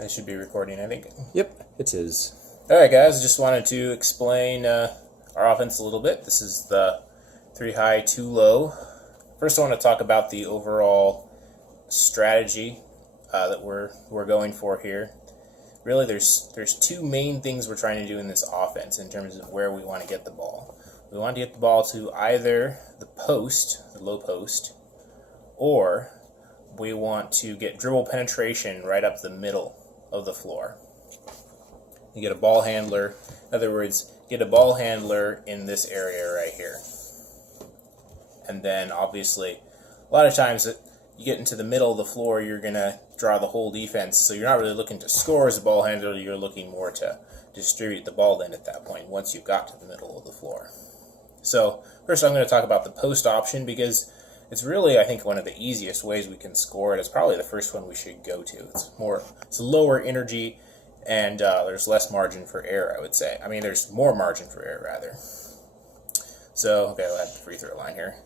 I should be recording, I think. Yep, it is. All right, guys. Just wanted to explain our offense a little bit. This is the 3 high, 2 low. First, I want to talk about the overall strategy that we're going for here. Really, there's two main things we're trying to do in this offense in terms of where we want to get the ball. We want to get the ball to either the post, the low post, or we want to get dribble penetration right up the middle of the floor. You get a ball handler, in other words, get a ball handler in this area right here. And then obviously, a lot of times you get into the middle of the floor, you're going to draw the whole defense. So you're not really looking to score as a ball handler, you're looking more to distribute the ball then at that point once you've got to the middle of the floor. So first I'm going to talk about the post option because it's really, I think, one of the easiest ways we can score it. It's probably the first one we should go to. It's lower energy, and there's less margin for error, I would say. I mean, there's more margin for error, rather. So, okay, I'll have the free throw line here.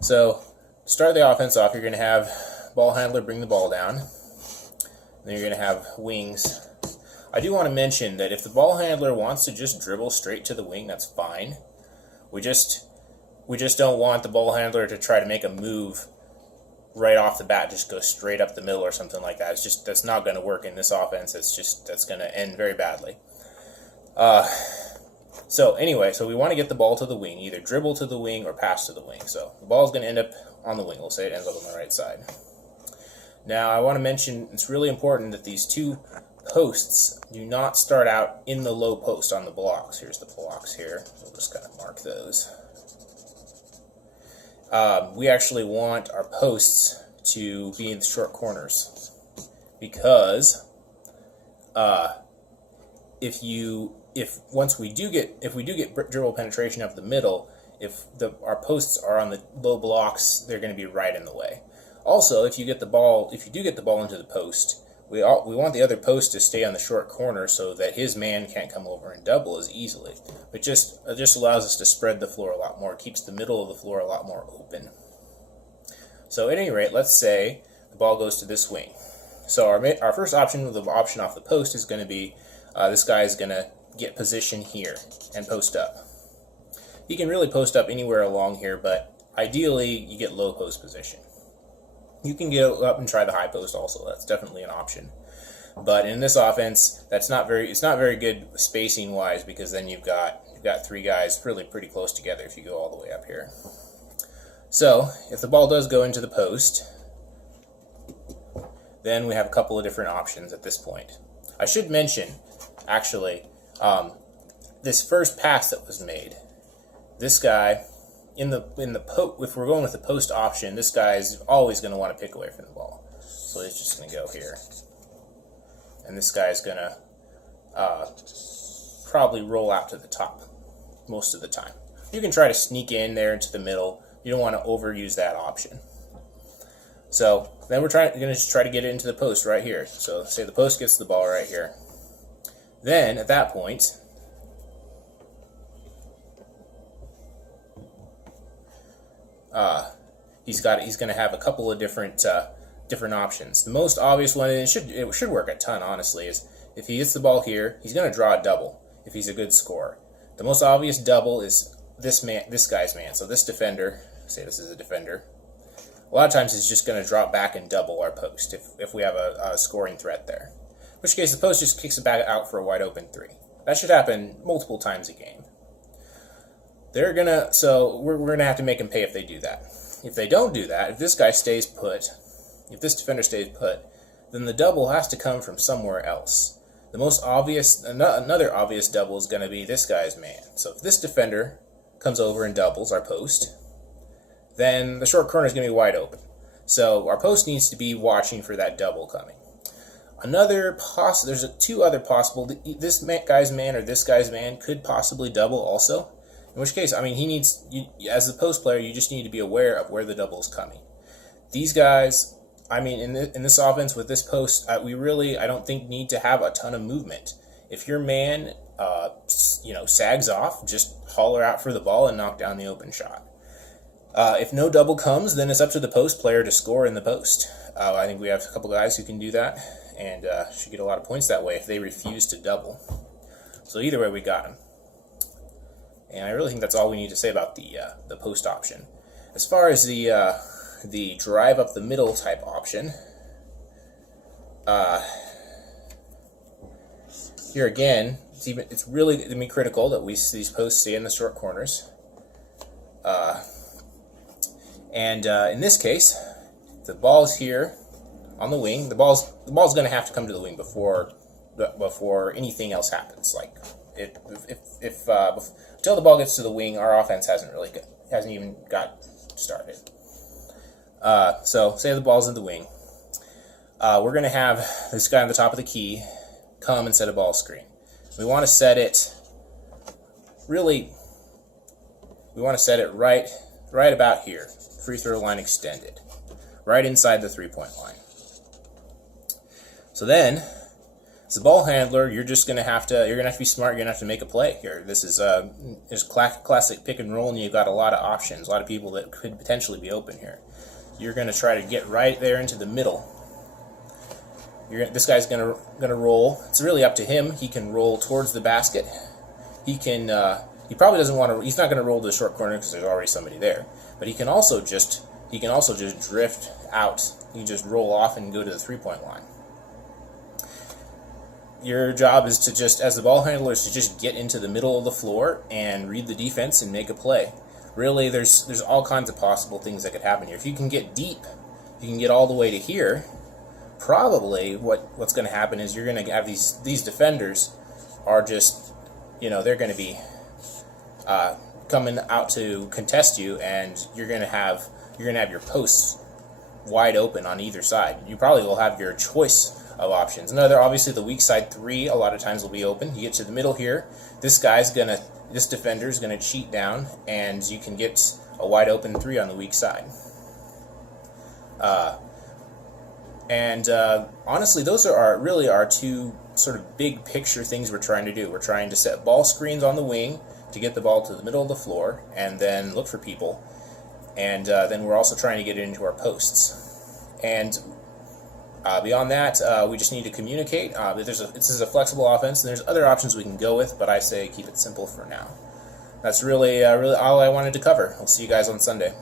So, to start the offense off, you're going to have ball handler bring the ball down. Then you're going to have wings. I do want to mention that if the ball handler wants to just dribble straight to the wing, that's fine. We just don't want the ball handler to try to make a move right off the bat, just go straight up the middle or something like that. That's not going to work in this offense. That's going to end very badly. So anyway, we want to get the ball to the wing, either dribble to the wing or pass to the wing. So the ball is going to end up on the wing. We'll say it ends up on the right side. Now I want to mention it's really important that these two posts do not start out in the low post on the blocks. Here's the blocks here. We'll just kind of mark those. We actually want our posts to be in the short corners because if we do get dribble penetration up the middle, if our posts are on the low blocks, they're going to be right in the way. Also, if you do get the ball into the post, we want the other post to stay on the short corner so that his man can't come over and double as easily. It just allows us to spread the floor a lot more. It keeps the middle of the floor a lot more open. So at any rate, let's say the ball goes to this wing. So our first option, the option off the post, is going to be this guy is going to get position here and post up. He can really post up anywhere along here, but ideally you get low post position. You can get up and try the high post also. That's definitely an option. But in this offense, it's not very good spacing wise because then you've got 3 guys really pretty close together if you go all the way up here. So if the ball does go into the post, then we have a couple of different options at this point. I should mention, actually, this first pass that was made, this guy, if we're going with the post option, this guy is always going to want to pick away from the ball. So he's just going to go here. And this guy is going to probably roll out to the top most of the time. You can try to sneak in there into the middle. You don't want to overuse that option. So then we're going to just try to get it into the post right here. So say the post gets the ball right here. Then at that point, he's going to have a couple of different options. The most obvious one, and it should work a ton, honestly, is if he gets the ball here, he's going to draw a double if he's a good scorer. The most obvious double is this guy's man. So this defender, say this is a defender, a lot of times he's just going to drop back and double our post if we have a scoring threat there. In which case the post just kicks it back out for a wide open 3. That should happen multiple times a game. We're gonna have to make them pay if they do that. If they don't do that, if this guy stays put, if this defender stays put, then the double has to come from somewhere else. Another obvious double is going to be this guy's man. So if this defender comes over and doubles our post, then the short corner is going to be wide open. So our post needs to be watching for that double coming. There's 2 other possible. This guy's man or this guy's man could possibly double also. In which case, I mean, as the post player, you just need to be aware of where the double is coming. These guys, I mean, in this offense with this post, I don't think need to have a ton of movement. If your man, sags off, just holler out for the ball and knock down the open shot. If no double comes, then it's up to the post player to score in the post. I think we have a couple guys who can do that, and should get a lot of points that way if they refuse to double. So either way, we got them. And I really think that's all we need to say about the post option. As far as the drive up the middle type option, here again, it's really going to be critical that these posts stay in the short corners. In this case, the ball's here on the wing. The ball's going to have to come to the wing before anything else happens. Like until the ball gets to the wing, our offense hasn't even got started. So say the ball's in the wing, we're going to have this guy on the top of the key come and set a ball screen. We want to set it right about here, free throw line extended, right inside the 3-point line. So then, as a ball handler, you're going to have to be smart. You're going to have to make a play here. This is classic pick and roll, and you've got a lot of options, a lot of people that could potentially be open here. You're going to try to get right there into the middle. This guy's going to roll. It's really up to him. He can roll towards the basket. He probably doesn't want to. He's not going to roll to the short corner because there's already somebody there. But he can also just drift out. He can just roll off and go to the 3-point line. Your job is to as the ball handler, is to just get into the middle of the floor and read the defense and make a play. Really, there's all kinds of possible things that could happen here. If you can get deep, you can get all the way to here. Probably what's going to happen is you're going to have these defenders are just, they're going to be coming out to contest you, and you're going to have your posts wide open on either side. You probably will have your choice of options. Obviously the weak side 3 a lot of times will be open. You get to the middle here, this defender is gonna cheat down, and you can get a wide open 3 on the weak side. Honestly, those are really our two sort of big picture things we're trying to do. We're trying to set ball screens on the wing to get the ball to the middle of the floor and then look for people. And then we're also trying to get it into our posts. And beyond that, we just need to communicate. This is a flexible offense, and there's other options we can go with, but I say keep it simple for now. That's really all I wanted to cover. I'll see you guys on Sunday.